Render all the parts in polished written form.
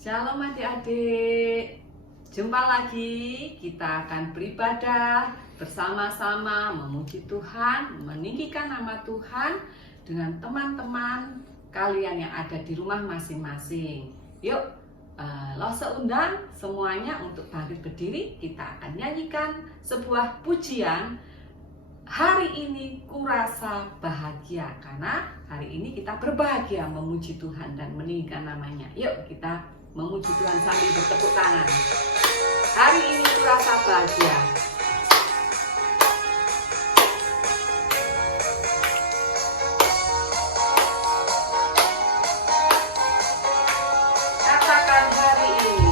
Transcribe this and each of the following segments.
Shalom adik-adik, jumpa lagi. Kita akan beribadah bersama-sama, memuji Tuhan, meninggikan nama Tuhan dengan teman-teman kalian yang ada di rumah masing-masing. Yuk, Lose undang semuanya untuk bangkit berdiri. Kita akan nyanyikan sebuah pujian. Hari ini kurasa bahagia, karena hari ini kita berbahagia memuji Tuhan dan meninggikan namanya. Yuk kita memuji Tuhan sambil bertepuk tangan. Hari ini kurasa bahagia. Katakan hari ini.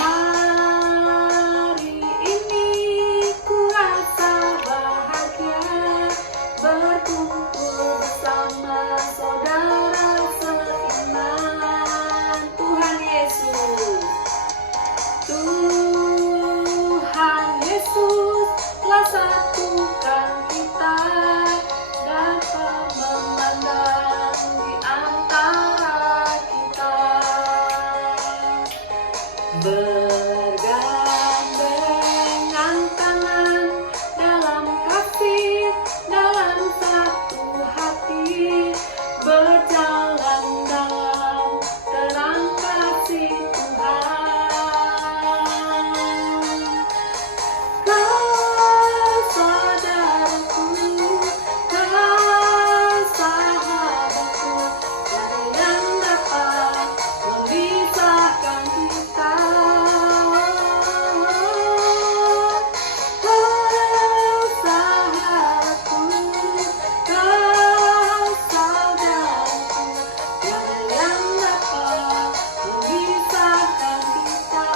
Hari ini kurasa bahagia, berkumpul bersama saudara seiman. Tuhan Yesus telah satukan kita, dapat memandang di antara kita, bergandengan tangan dalam kasih, dalam satu hati, berjalan dalam terang kasih Tuhan. Kau saudaraku, kau sahabatku, tiada yang dapat memisahkan kita. Kau sahabatku, kau saudaraku, tiada yang dapat memisahkan kita.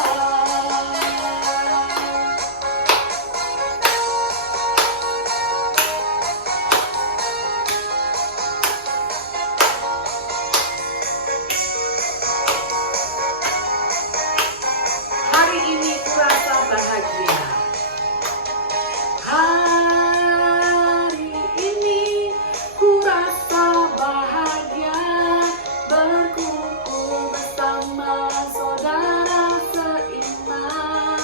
Hari ini kurasa bahagia. Hari ini kurasa bahagia, berkumpul bersama saudara seiman.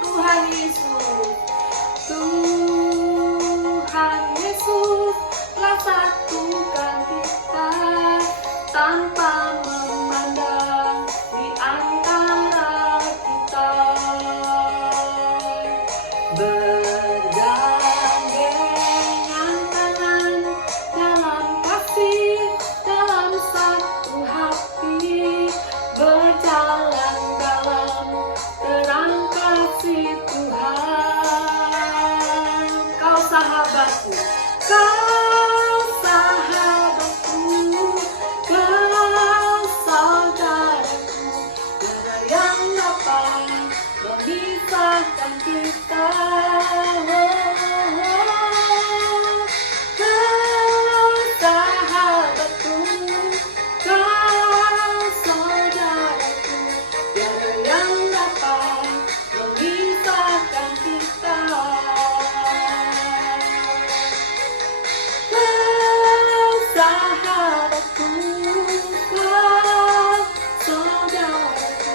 Tuhan Yesus telah satukan kita, tanpa memandang di antara kita, bergandengan tangan dalam kasih, dalam satu hati, berjalan dalam terang kasih Tuhan. Kau sahabatku, kau sahabatku, kau saudaraku, tiada yang dapat memisahkan kita. Kau sahabatku, kau saudaraku, tiada yang dapat memisahkan kita. Kau sahabatku, kau saudaraku,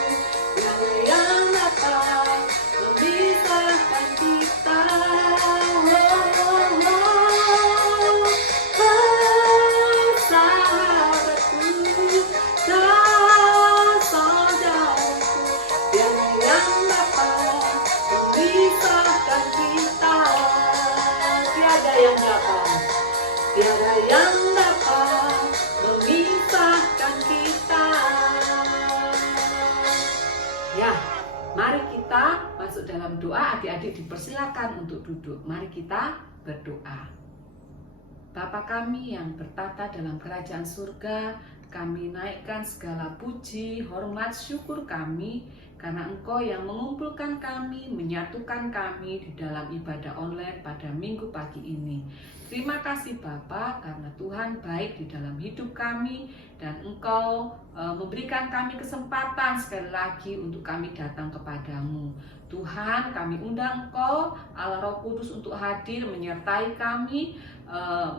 tiada yang dapat memisahkan kita. Kau sahabatku, kau saudaraku, tiada yang dapat memisahkan kita. Tiada yang dapat memisahkan kita. Ya, mari kita masuk dalam doa. Adik-adik dipersilakan untuk duduk. Mari kita berdoa. Bapa kami yang bertata dalam kerajaan surga, kami naikkan segala puji, hormat, syukur kami karena Engkau yang mengumpulkan kami, menyatukan kami di dalam ibadah online pada minggu pagi ini. Terima kasih Bapa, karena Tuhan baik di dalam hidup kami dan Engkau memberikan kami kesempatan sekali lagi untuk kami datang kepadamu. Tuhan, kami undang Engkau, Allah Roh Kudus, untuk hadir menyertai kami,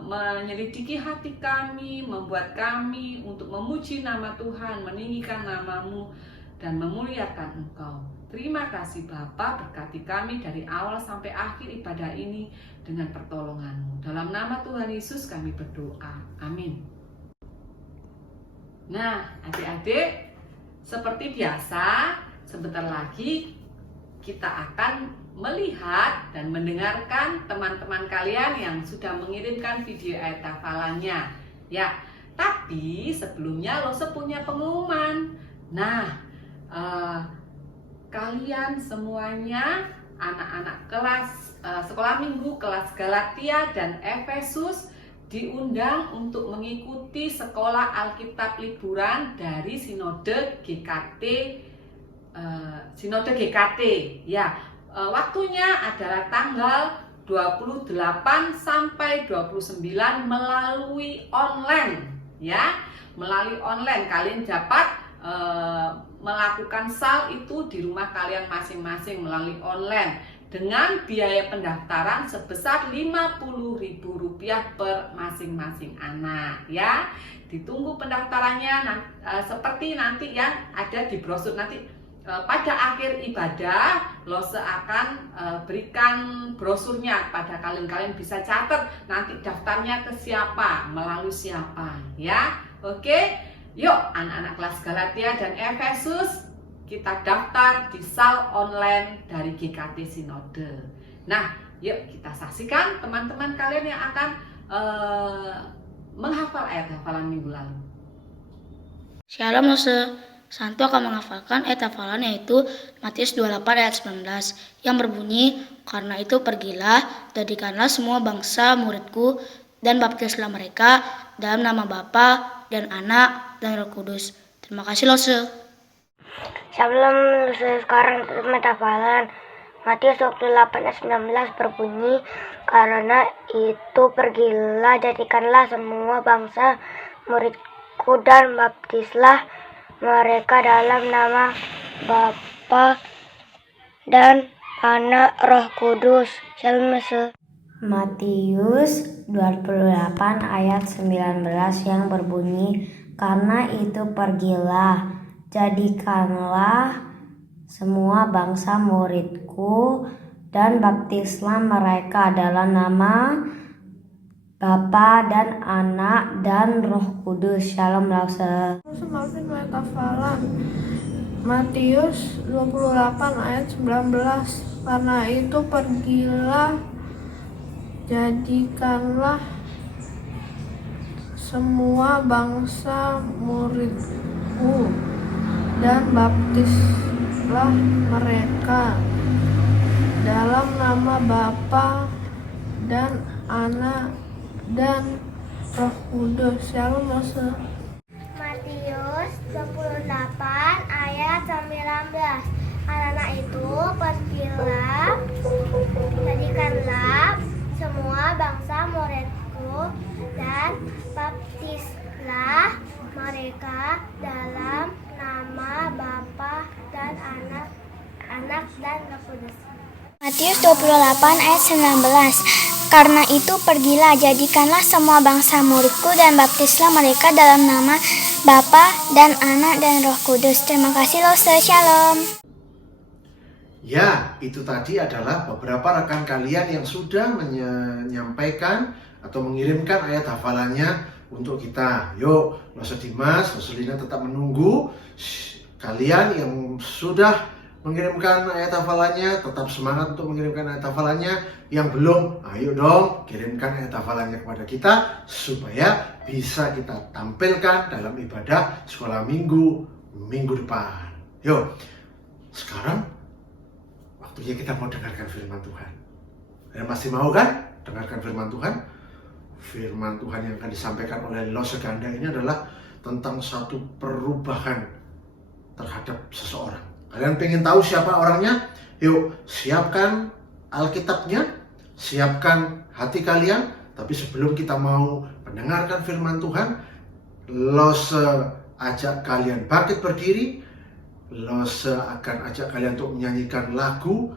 menyelidiki hati kami, membuat kami untuk memuji nama Tuhan, meninggikan nama-Mu, dan memuliakan Engkau. Terima kasih Bapa, berkati kami dari awal sampai akhir ibadah ini dengan pertolongan-Mu. Dalam nama Tuhan Yesus kami berdoa. Amin. Nah, adik-adik, seperti biasa, sebentar lagi kita akan melihat dan mendengarkan teman-teman kalian yang sudah mengirimkan video ayat hafalannya. Ya, tapi sebelumnya Lose punya pengumuman. Nah, kalian semuanya anak-anak kelas sekolah minggu kelas Galatia dan Efesus diundang untuk mengikuti sekolah Alkitab liburan dari Sinode GKT. Ya, waktunya adalah tanggal 28 sampai 29 melalui online. Ya, melalui online kalian dapat melakukan SAL itu di rumah kalian masing-masing melalui online dengan biaya pendaftaran sebesar Rp50.000 per masing-masing anak, ya. Ditunggu pendaftarannya seperti nanti yang ada di brosur. Nanti pada akhir ibadah Lose akan berikan brosurnya pada kalian bisa catat nanti daftarnya ke siapa, melalui siapa, ya. Oke, yuk anak-anak kelas Galatia dan Efesus, kita daftar di SAL online dari GKT Sinode. Nah, yuk kita saksikan teman-teman kalian yang akan menghafal ayat hafalan minggu lalu. Shalom Lose. Santo akan menghafalkan ayat hafalan yaitu Matius 28 ayat 19 yang berbunyi, "Karena itu pergilah, jadikanlah semua bangsa muridku dan baptislah mereka dalam nama Bapa dan Anak dan Roh Kudus." Terima kasih Lose. Shalom Lose, sekarang ayat hafalan Matius 28 ayat 19 berbunyi, "Karena itu pergilah, jadikanlah semua bangsa muridku dan baptislah mereka dalam nama Bapa dan Anak Roh Kudus." Shalom Lose. Matius 28 ayat 19 yang berbunyi, "Karena itu pergilah, jadikanlah semua bangsa muridku dan baptislah mereka dalam nama Bapa dan Anak dan Roh Kudus." Shalom Lause. Semakin ayat hafalan Matius 28 ayat 19. "Karena itu pergilah, jadikanlah semua bangsa muridku dan baptislah mereka dalam nama Bapa dan Anak dan Roh Kudus." Shalom Lose. Matius 28 ayat 19. "Karena itu pergilah, jadikanlah semua bangsa muridku dan baptislah mereka dalam nama Bapa dan Anak dan Roh Kudus." Matius 28 ayat 19. "Karena itu pergilah, jadikanlah semua bangsa muridku dan baptislah mereka dalam nama Bapa dan Anak dan Roh Kudus." Terima kasih Lose. Shalom. Ya, itu tadi adalah beberapa rekan kalian yang sudah menyampaikan atau mengirimkan ayat hafalannya untuk kita. Yuk, Lose Dimas, Lose Lina tetap menunggu. Kalian yang sudah mengirimkan ayat hafalannya, tetap semangat untuk mengirimkan ayat hafalannya. Yang belum, ayo dong kirimkan ayat hafalannya kepada kita supaya bisa kita tampilkan dalam ibadah sekolah minggu depan. Yuk, sekarang waktunya kita mau dengarkan firman Tuhan. Kalian masih mau kan dengarkan firman Tuhan? Firman Tuhan yang akan disampaikan oleh Lose Ganda ini adalah tentang satu perubahan terhadap seseorang. Kalian pengen tahu siapa orangnya? Yuk, siapkan Alkitabnya, siapkan hati kalian. Tapi sebelum kita mau mendengarkan firman Tuhan, Lose ajak kalian bangkit berdiri, Lose akan ajak kalian untuk menyanyikan lagu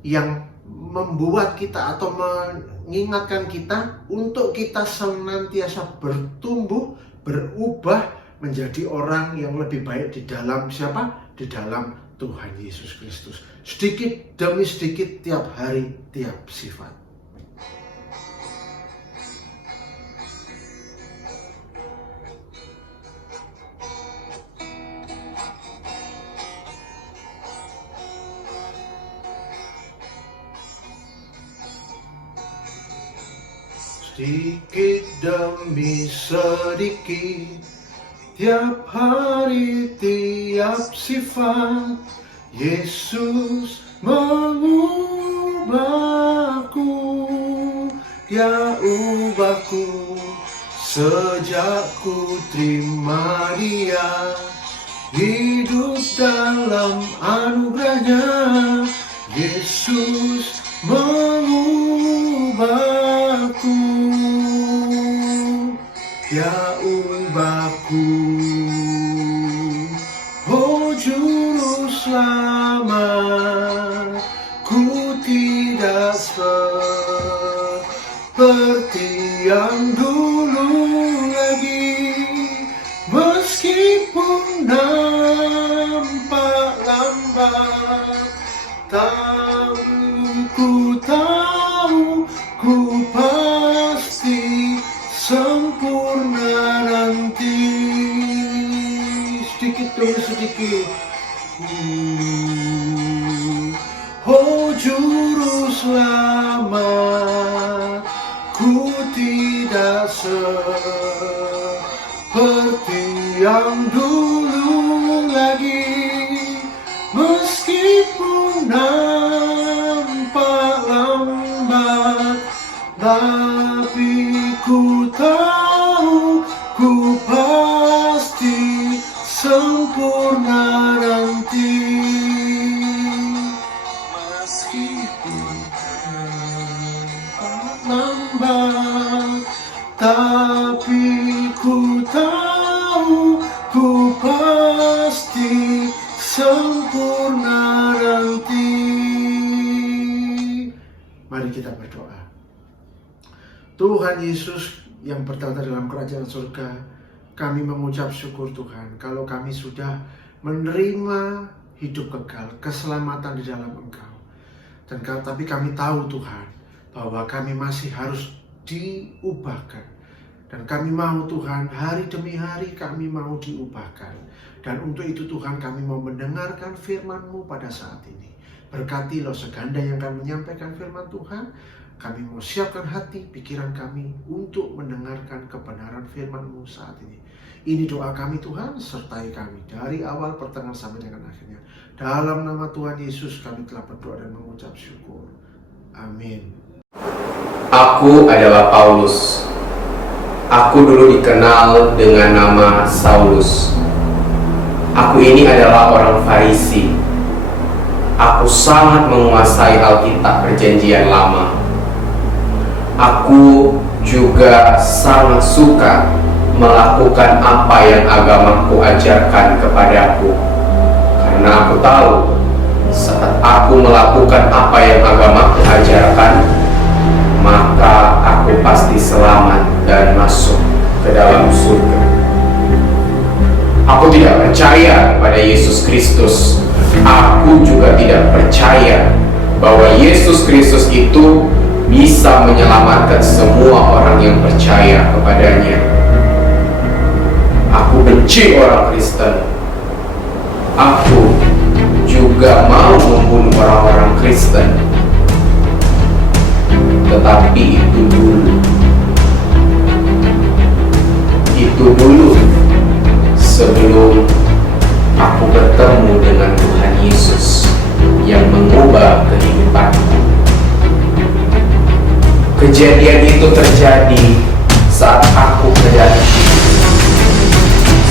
yang membuat kita atau mengingatkan kita untuk kita senantiasa bertumbuh, berubah menjadi orang yang lebih baik di dalam siapa? Di dalam Tuhan Yesus Kristus. Sedikit demi sedikit, tiap hari, tiap sifat. Sedikit demi sedikit, tiap hari, tiap sifat, Yesus mengubahku. Dia ubahku sejak ku terima Dia, hidup dalam anugerahnya. Yesus mengubahku, Dia ubahku. Oh juru selamat, ku tidak seperti yang dulu lagi, meskipun nampak lambat. Ku tahu, ku pasti sempurna nanti. Sedikit demi sedikit. Oh juru selamat, ku tidak seperti yang dulu lagi, meskipun nampak lambat, tapi ku tahu, ku pasti sempurna nanti. Meskipun lambat, tapi ku tahu, ku pasti sempurna nanti. Mari kita berdoa. Tuhan Yesus yang bertata dalam kerajaan surga, kami mengucap syukur Tuhan kalau kami sudah menerima hidup kekal, keselamatan di dalam Engkau. Tapi kami tahu Tuhan bahwa kami masih harus diubahkan. Dan kami mau Tuhan, hari demi hari kami mau diubahkan. Dan untuk itu Tuhan, kami mau mendengarkan firman-Mu pada saat ini. Berkati loh seganda yang akan menyampaikan firman Tuhan. Kami mau siapkan hati, pikiran kami untuk mendengarkan kebenaran firman-Mu saat ini. Ini doa kami Tuhan, sertai kami dari awal, pertengahan, sampai dengan akhirnya. Dalam nama Tuhan Yesus kami telah berdoa dan mengucap syukur. Amin. Aku adalah Paulus. Aku dulu dikenal dengan nama Saulus. Aku ini adalah orang Farisi. Aku sangat menguasai Alkitab Perjanjian Lama. Aku juga sangat suka melakukan apa yang agamaku ajarkan kepadaku. Karena aku tahu, saat aku melakukan apa yang agamaku ajarkan, maka aku pasti selamat dan masuk ke dalam surga. Aku tidak percaya kepada Yesus Kristus. Aku juga tidak percaya bahwa Yesus Kristus itu bisa menyelamatkan semua orang yang percaya kepadanya. Aku benci orang Kristen. Aku juga mau membunuh orang-orang Kristen. Tetapi itu dulu sebelum aku bertemu dengan Tuhan Yesus yang mengubah kehidupanku. Kejadian itu terjadi saat aku ke Damsyik.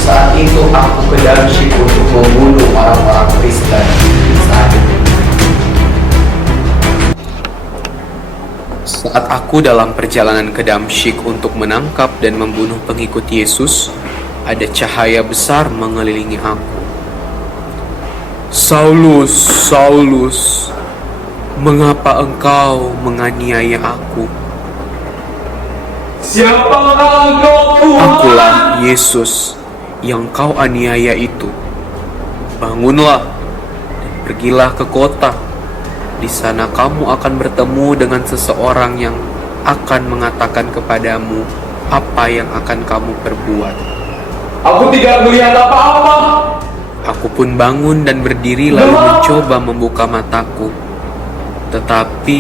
Saat itu aku ke Damsyik untuk membunuh orang-orang Kristen saat itu. Saat aku dalam perjalanan ke Damsyik untuk menangkap dan membunuh pengikut Yesus, ada cahaya besar mengelilingi aku. Saulus, Saulus, mengapa engkau menganiaya aku? Siapakah engkau, Tuhan? Akulah Yesus yang kau aniaya itu. Bangunlah dan pergilah ke kota. Di sana kamu akan bertemu dengan seseorang yang akan mengatakan kepadamu apa yang akan kamu perbuat. Aku tidak melihat apa-apa. Aku pun bangun dan berdiri lalu mencoba membuka mataku. Tetapi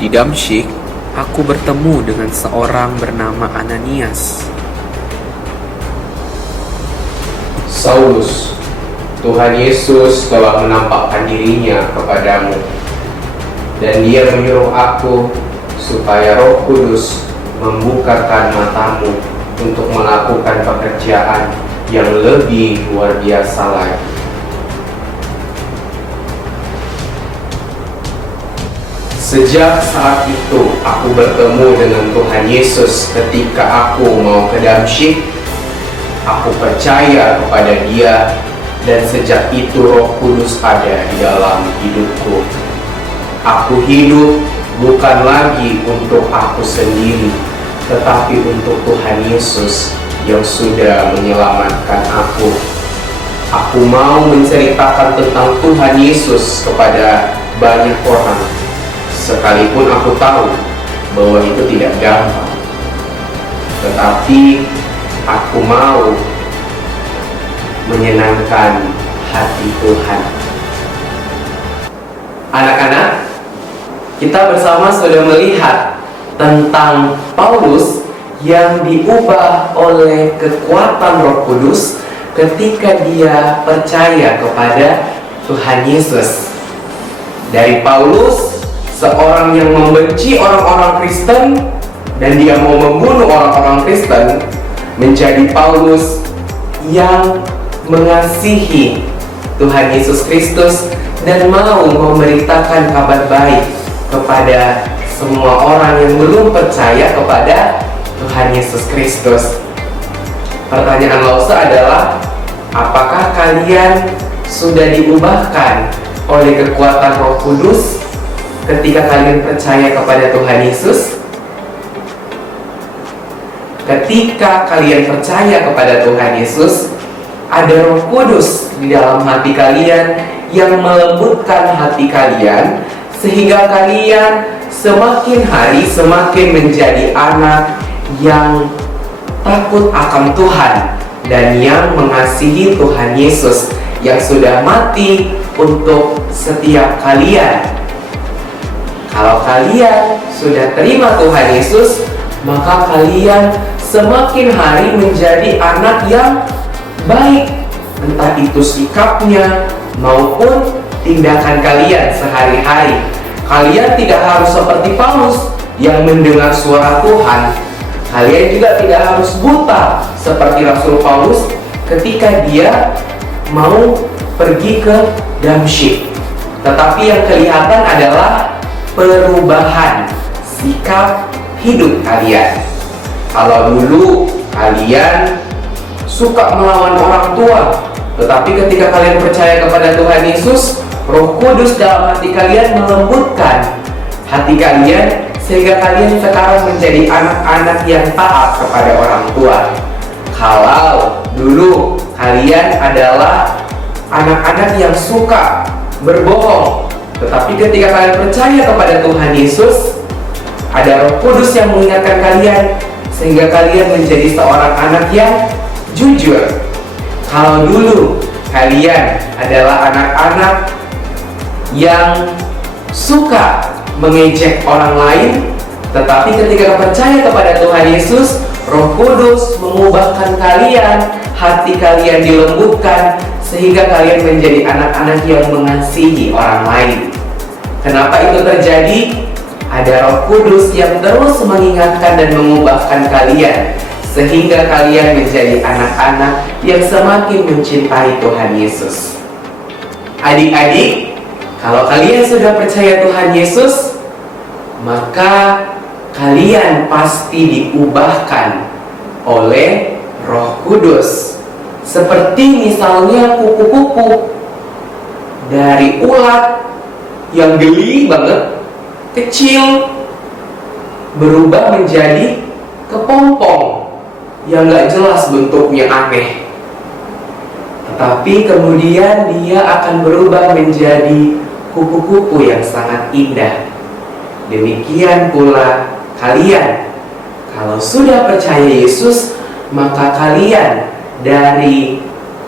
di Damsyik, aku bertemu dengan seorang bernama Ananias. Saulus, Tuhan Yesus telah menampakkan dirinya kepadamu, dan Dia menyuruh aku supaya Roh Kudus membukakan matamu untuk melakukan pekerjaan yang lebih luar biasa lagi. Sejak saat itu aku bertemu dengan Tuhan Yesus ketika aku mau ke Damsyik. Aku percaya kepada Dia, dan sejak itu Roh Kudus ada di dalam hidupku. Aku hidup bukan lagi untuk aku sendiri, tetapi untuk Tuhan Yesus yang sudah menyelamatkan aku. Aku mau menceritakan tentang Tuhan Yesus kepada banyak orang, sekalipun aku tahu bahwa itu tidak gampang. Tetapi aku mau menyenangkan hati Tuhan. Anak-anak, kita bersama sudah melihat tentang Paulus yang diubah oleh kekuatan Roh Kudus ketika dia percaya kepada Tuhan Yesus. Dari Paulus, seorang yang membenci orang-orang Kristen dan dia mau membunuh orang-orang Kristen, menjadi Paulus yang mengasihi Tuhan Yesus Kristus dan mau memberitakan kabar baik kepada semua orang yang belum percaya kepada Tuhan Yesus Kristus. Pertanyaan Lause adalah, apakah kalian sudah diubahkan oleh kekuatan Roh Kudus ketika kalian percaya kepada Tuhan Yesus? Ketika kalian percaya kepada Tuhan Yesus, ada Roh Kudus di dalam hati kalian yang melembutkan hati kalian, sehingga kalian semakin hari semakin menjadi anak yang takut akan Tuhan dan yang mengasihi Tuhan Yesus yang sudah mati untuk setiap kalian. Kalau kalian sudah terima Tuhan Yesus, maka kalian semakin hari menjadi anak yang baik, entah itu sikapnya maupun tindakan kalian sehari-hari. Kalian tidak harus seperti Paulus yang mendengar suara Tuhan. Kalian juga tidak harus buta seperti Rasul Paulus ketika dia mau pergi ke Damsyik. Tetapi yang kelihatan adalah perubahan sikap hidup kalian. Kalau dulu kalian suka melawan orang tua, tetapi ketika kalian percaya kepada Tuhan Yesus, Roh Kudus dalam hati kalian melembutkan hati kalian, sehingga kalian sekarang menjadi anak-anak yang taat kepada orang tua. Kalau dulu kalian adalah anak-anak yang suka berbohong, tetapi ketika kalian percaya kepada Tuhan Yesus, ada Roh Kudus yang mengingatkan kalian, sehingga kalian menjadi seorang anak yang jujur. Kalau dulu kalian adalah anak-anak yang suka mengejek orang lain, tetapi ketika percaya kepada Tuhan Yesus, Roh Kudus mengubahkan kalian, hati kalian dilembutkan, sehingga kalian menjadi anak-anak yang mengasihi orang lain. Kenapa itu terjadi? Ada Roh Kudus yang terus mengingatkan dan mengubahkan kalian, sehingga kalian menjadi anak-anak yang semakin mencintai Tuhan Yesus. Adik-adik, kalau kalian sudah percaya Tuhan Yesus, maka kalian pasti diubahkan oleh Roh Kudus. Seperti misalnya kupu-kupu dari ulat yang geli banget, kecil, berubah menjadi kepompong yang gak jelas bentuknya, aneh. Tetapi kemudian dia akan berubah menjadi kupu-kupu yang sangat indah. Demikian pula kalian, kalau sudah percaya Yesus, maka kalian dari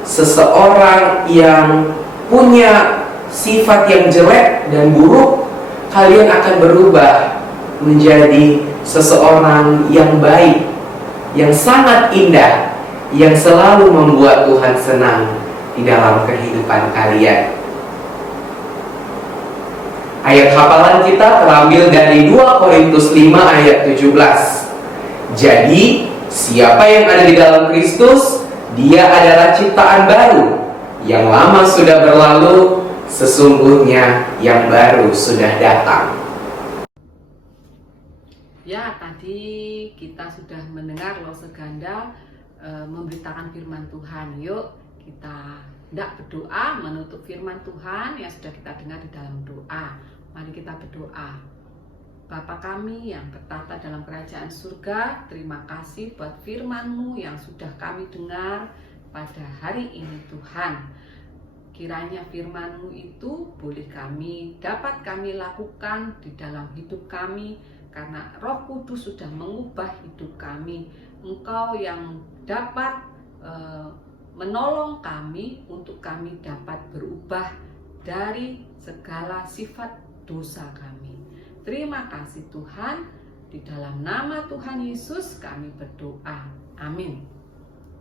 seseorang yang punya sifat yang jelek dan buruk, kalian akan berubah menjadi seseorang yang baik, yang sangat indah, yang selalu membuat Tuhan senang di dalam kehidupan kalian. Ayat hafalan kita terambil dari 2 Korintus 5 ayat 17. Jadi, siapa yang ada di dalam Kristus, dia adalah ciptaan baru. Yang lama sudah berlalu, sesungguhnya yang baru sudah datang. Ya, tadi kita sudah mendengar loh seganda memberitakan firman Tuhan. Yuk kita hendak berdoa menutup firman Tuhan yang sudah kita dengar di dalam doa. Mari kita berdoa. Bapa kami yang bertata dalam kerajaan surga, terima kasih buat firman-Mu yang sudah kami dengar pada hari ini Tuhan. Kiranya firman-Mu itu boleh dapat kami lakukan di dalam hidup kami, karena Roh Kudus sudah mengubah hidup kami. Engkau yang dapat menolong kami untuk kami dapat berubah dari segala sifat dosa kami. Terima kasih Tuhan, di dalam nama Tuhan Yesus kami berdoa. Amin.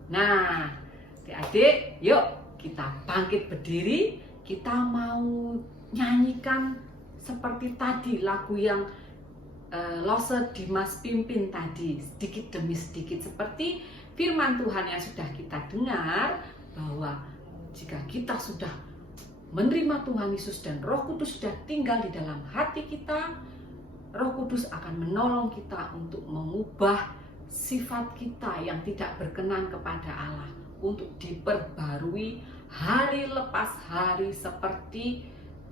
Nah, adik-adik, yuk kita bangkit berdiri. Kita mau nyanyikan seperti tadi lagu yang Lose Dimas pimpin tadi, sedikit demi sedikit, seperti firman Tuhan yang sudah kita dengar, bahwa jika kita sudah menerima Tuhan Yesus dan Roh Kudus sudah tinggal di dalam hati kita, Roh Kudus akan menolong kita untuk mengubah sifat kita yang tidak berkenan kepada Allah, untuk diperbarui hari lepas hari seperti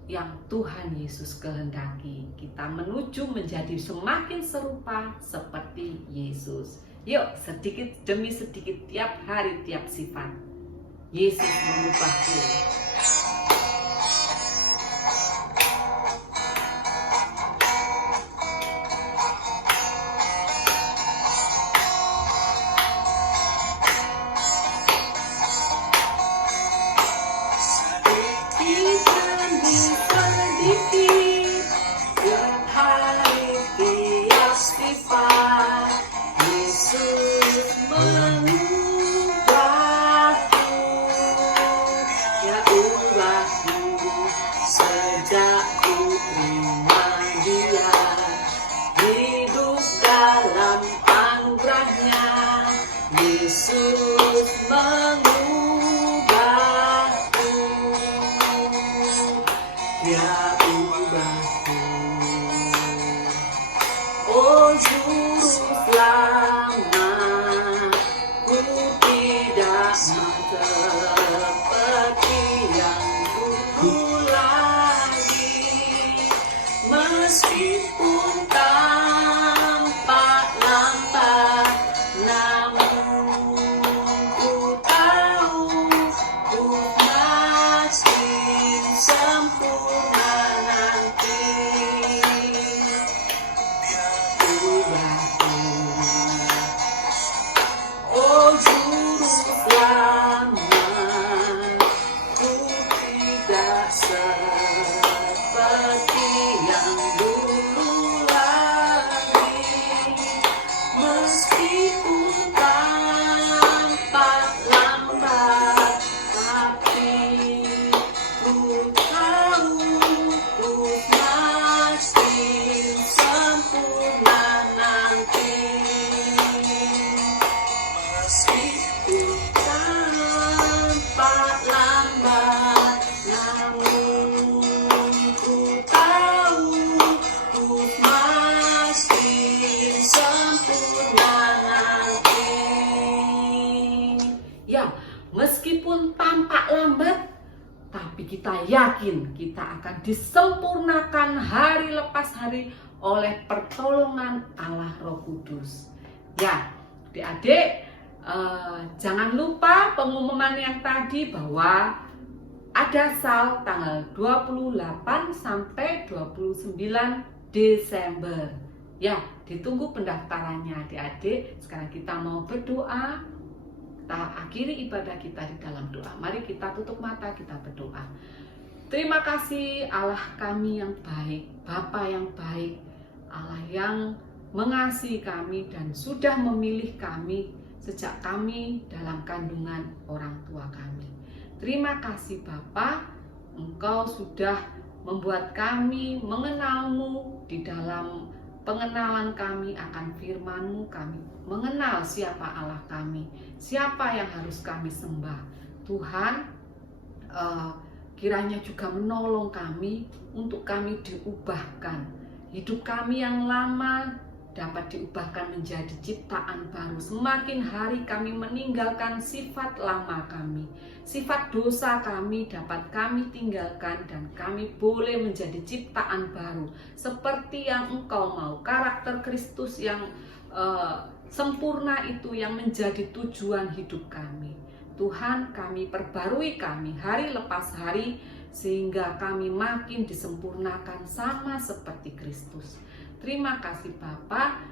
yang Tuhan Yesus kehendaki. Kita menuju menjadi semakin serupa seperti Yesus. Yuk, sedikit demi sedikit, tiap hari, tiap sifat. Yesus mengubahku. Meskipun tampak lambat, namun ku tak Meskipun tampak lambat, tapi kita yakin kita akan disempurnakan hari lepas hari oleh pertolongan Allah Roh Kudus. Ya, adik-adik, jangan lupa pengumuman yang tadi bahwa ada SAL tanggal 28 sampai 29 Desember. Ya, ditunggu pendaftarannya adik-adik. Sekarang kita mau berdoa. Kita akhiri ibadah kita di dalam doa. Mari kita tutup mata, kita berdoa. Terima kasih Allah kami yang baik, Bapa yang baik, Allah yang mengasihi kami dan sudah memilih kami sejak kami dalam kandungan orang tua kami. Terima kasih Bapa, Engkau sudah membuat kami mengenal-Mu. Di dalam pengenalan kami akan firman-Mu, kami mengenal siapa Allah kami, siapa yang harus kami sembah. Tuhan, kiranya juga menolong kami untuk kami diubahkan. Hidup kami yang lama dapat diubahkan menjadi ciptaan baru. Semakin hari kami meninggalkan sifat lama kami, sifat dosa kami dapat kami tinggalkan dan kami boleh menjadi ciptaan baru seperti yang Engkau mau. Karakter Kristus yang sempurna itu yang menjadi tujuan hidup kami. Tuhan, kami perbarui kami hari lepas hari sehingga kami makin disempurnakan sama seperti Kristus. Terima kasih Bapa.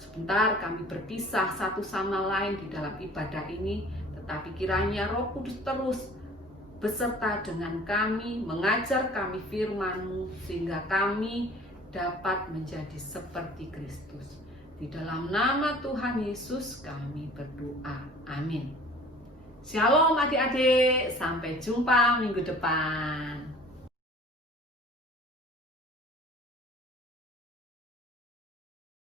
Sebentar kami berpisah satu sama lain di dalam ibadah ini, tetapi kiranya Roh Kudus terus beserta dengan kami, mengajar kami firman-Mu sehingga kami dapat menjadi seperti Kristus. Di dalam nama Tuhan Yesus kami berdoa. Amin. Shalom adik-adik, sampai jumpa minggu depan.